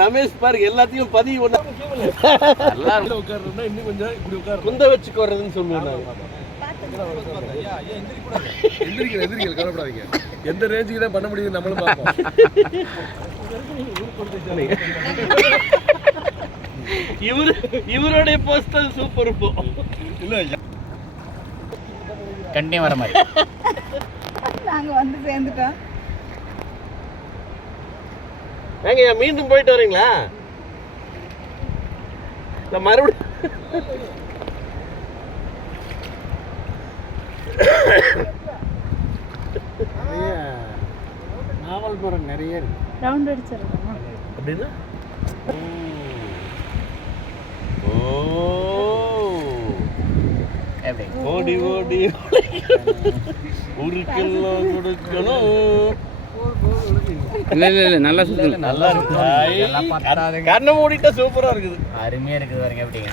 ரமேஷ் பாரு எல்லாத்தையும் பதிவு பண்ண உட்கார்றோம்னா இன்னும் கொஞ்சம் இப்படி உட்கார் குந்த வச்சுக்கோறதுன்னு சொல்லுவேன். எந்திரிக்கல கவலைப்படாதீங்க. எந்த ரேஞ்சுக்கு தான் பண்ண முடியுது நம்மளும் பார்ப்போம். இவருடைய போஸ்டல் சூப்பர் இல்ல கண்டே வர மாதிரி நாங்க வந்து சேர்ந்துட்டோம். ஏங்க மீண்டும் போயிட்டு வரீங்களா? இல்ல மறுபடியும் நாவல் மரம் நிறைய இருக்கு. ரவுண்ட் அடிச்சிருக்கோம் அப்படின்னா ஓடி ஓடி உருக்கெல்லாம் கொடுக்கணும். இல்ல நல்லா சுத்து நல்லா இருக்கு. கண்ணை மூடிட்டா சூப்பரா இருக்குது. அருமையா இருக்குது பாருங்க. எப்படிங்க